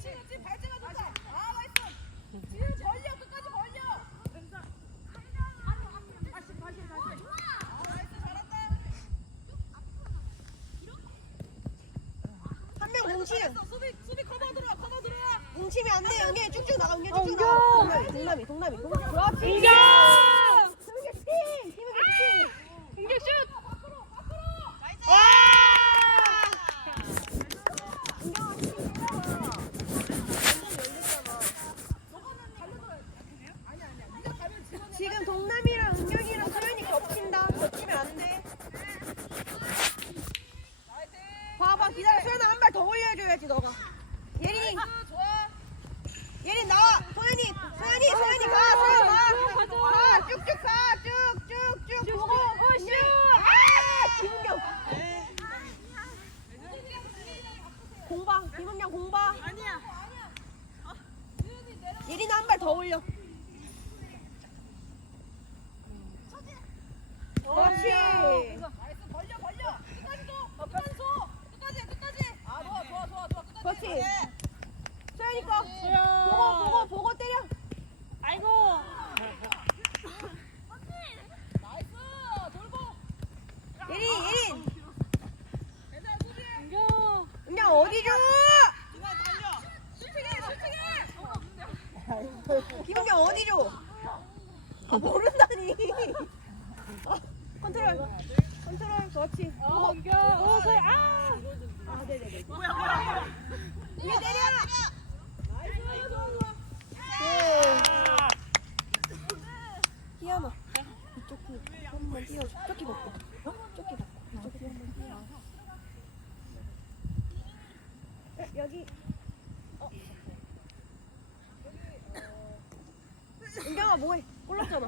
그렇지 그렇지 발재가 좋다 아 나이스 뒤로 벌려 끝까지 벌려 다시 다시 다시 아 나이스 잘한다 한 명 뭉치는 잘했어 수비 수비 커버 들어와 커버 들어와 뭉치면 안 돼. 은경이 쭉쭉 나가. 은경이 어, 쭉쭉! 나가. 동남이, 동남이, 동남이. 그렇지. 은경! 은경 슈팅! 김은경 슈팅! 은경 슛! 와! 지금 동남이랑 은경이랑 소연이 겹친다. 겹치면 안 돼. 봐봐, 기다려. 소연아 한 발 더 올려줘야지, 너가. 예린이, 좋아 예린 나와. 소연이, 소연이, 소연이 가. 소연 가. 가, 쭉쭉 가. 쭉쭉쭉. 보고. 슛! 아! 김은경. 공방, 김은경 공방. 아니야 예린아 한 발 더 올려. 그렇지. 나이스 벌려 벌려 끝까지 줘 끝까지 줘 끝까지 끝까지 아 좋아 좋아 좋아 좋아 끝까지 그렇지. 소연이 거. 보고 보고 보고 때려. 아이고. 나이스 돌고 예린 예린. 은경 어디 줘? 그만 달려 슈팅해 슈팅해 김은경 어디 줘? 아 모른다니. 아, 컨트롤. 컨트롤 그렇지. 어. 어. 아! 아 네네네. 뭐야 뭐야 위에 때려. 나이스 좋아 좋아 네. 희연아. 이쪽 키 한번 띄워줘. 조끼 벗고. 어? 조끼 벗고. 조끼 한번 띄워. 어, 여기. 어. 은경아 뭐해? 골랐잖아.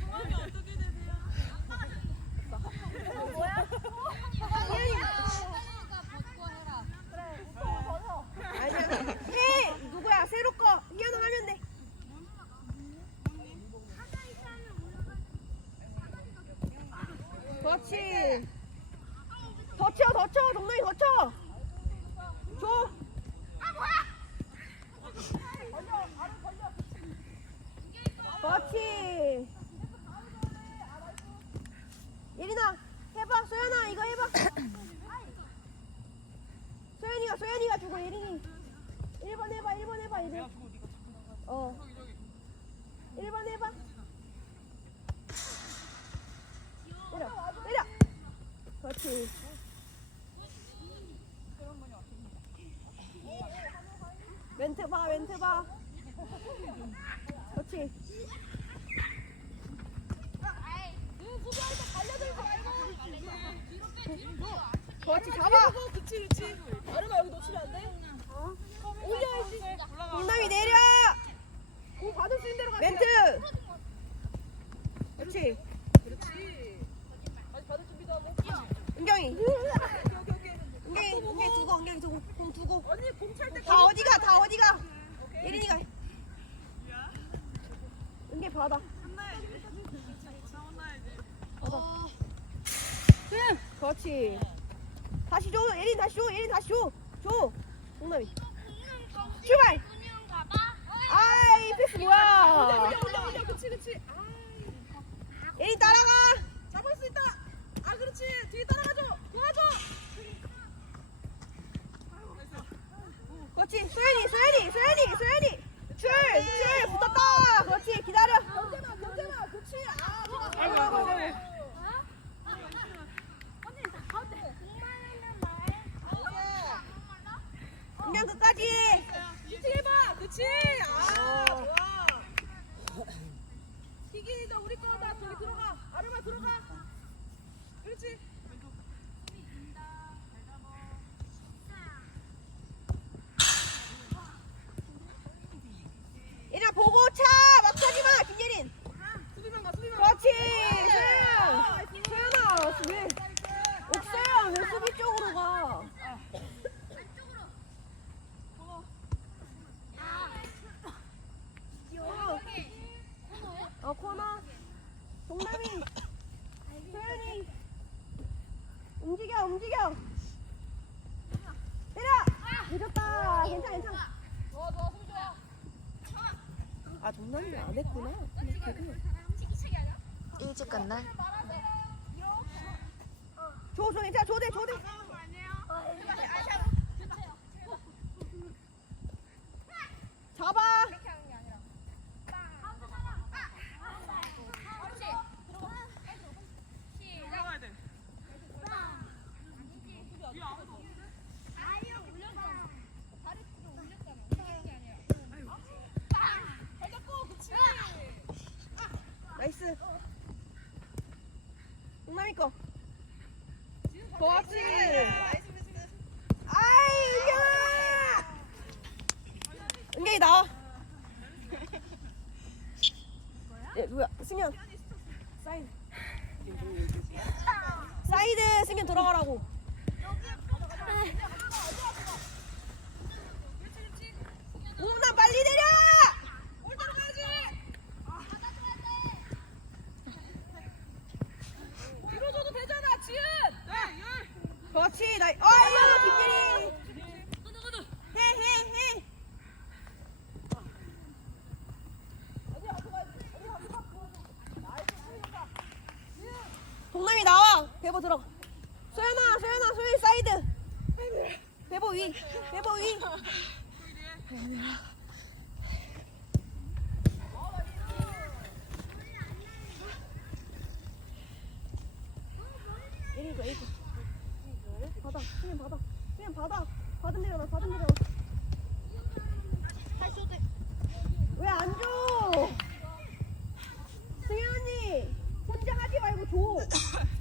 성함이 어떻게 되세요? 아니야. 해! 누구야? 새로 거. 희연아 하면 돼. 그렇지. 더 쳐, 더 쳐. 동동이 더 쳐. 그렇지. 예린아, 해봐. 소연아, 이거 해봐. 소연이가, 소연이가 주고 예린이. 1번 해봐, 1번 해봐, 이제. 어. 1번 해봐. 때려, 때려. 그렇지. 멘트 봐, 멘트 봐. 그렇지. 그렇지, 잡아. 그치 그치 아르마 여기 놓치면 안 돼? 올려야지 공남이 내려. 공 받을 수 있는 대로 가 멘트. 그렇지. 그렇지 다시 받을 준비도 하고 은경이. 오케이 오케이 은경이, 은경이 두고, 은경이 두고, 공 두고. 언니 공 찰때 다 어디가, 다 어디가. 예린이가. 은경 받아. 받아. 그렇지. 다시 줘, 예린 다시 줘, 예린 다시 줘. 줘. 공남이. 출발. 아이, 패스 뭐야. 그치 그치 예린 따라가. 잡을 수 있다 아 그렇지 뒤에 따라가줘 도와줘 그렇지. 소연이, 소연이, 소연이, 소연이. 출, 출, 붙었다. 그렇지. 기다려. 견제마 견제마 그렇지 아 좋아 아이고, 아이고, 아이고. 은경 끝까지. 슈팅 해봐 그치 아 어. 좋아 희gin이도 우리 거다 저기 들어가 아르마 들어가 그렇지 예린아 보고 차. 막 차지 마. 김예린. 수비만 가 수비만 가 그렇지. 소연. 소연아, 왜? 옥서야, 왜 수비 쪽으로 가? 어, 코너. 동남이. 소연이. 아 동남이 안 했구나. 일찍 끝나? 줘, 줘, 괜찮아, 줘대, 줘대. 잡아. 나이스. 동남이 거. 그렇지. 아이, 이겨! 은경이 나와. 예, 누구야? 승현. 사이드. 사이드 승현 들어가라고. 우나 빨리 내려! 밀어줘도 되잖아, 지은. 그렇지. 나. 아유, 김예리. 해, 해, 해. 동남이 나와. 배보 들어. 소연아, 소연아, 소연이 사이드. 배보 위. 배보 위. 예리가 예리. 받아. 수면 받아. 수면 받아. 받은 대로 나 받은 대로. 왜안 줘? 승현 언니 혼자 하지 말고 줘.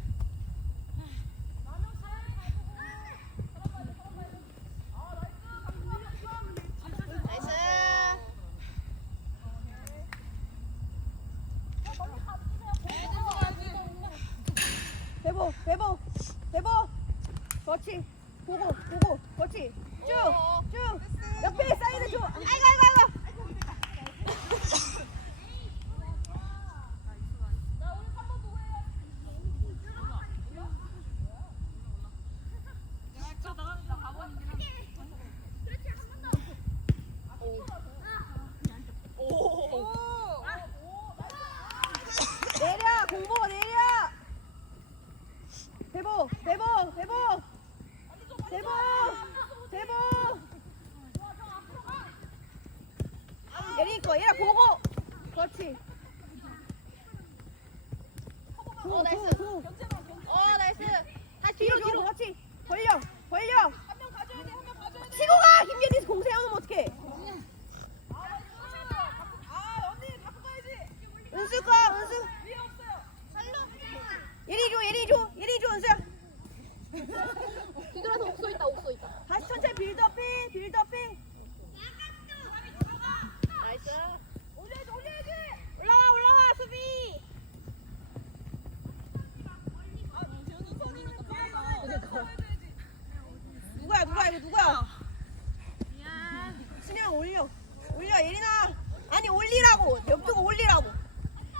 냅두고 올리라고.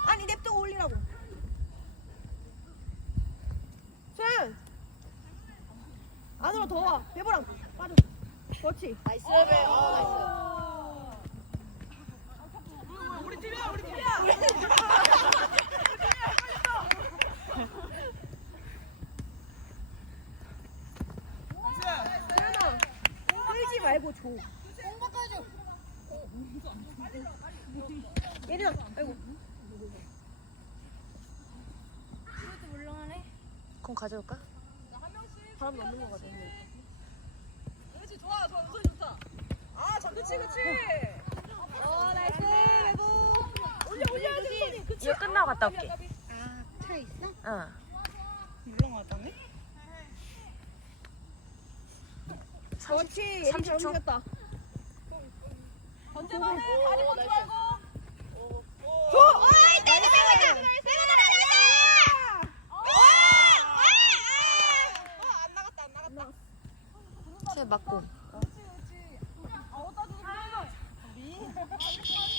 아니 냅두고 올리라고. 소연. 안으로 더 와. 배보랑 빠져. 그렇지. 나이스. 어, 우리 팀이야, 우리 팀이야. 소연아, 끌지 말고 줘. 예린아, 아이고. 공 가져올까? 바람 넘는 거 같아. 그렇지, 좋아, 좋아, 은선이 좋다. 아, 자, 그치, 그치. 어, 나이스. 배보. 올려, 올려야지. 그치. 이거 끝나고 갔다 올게. 아, 차 있어? 응. 그렇지. 예린 잘 30초. 움직였다. 던져봐, 다리 먼저 와야 맞고. 그렇지, 그렇지. 아, 어디다 주지? 미.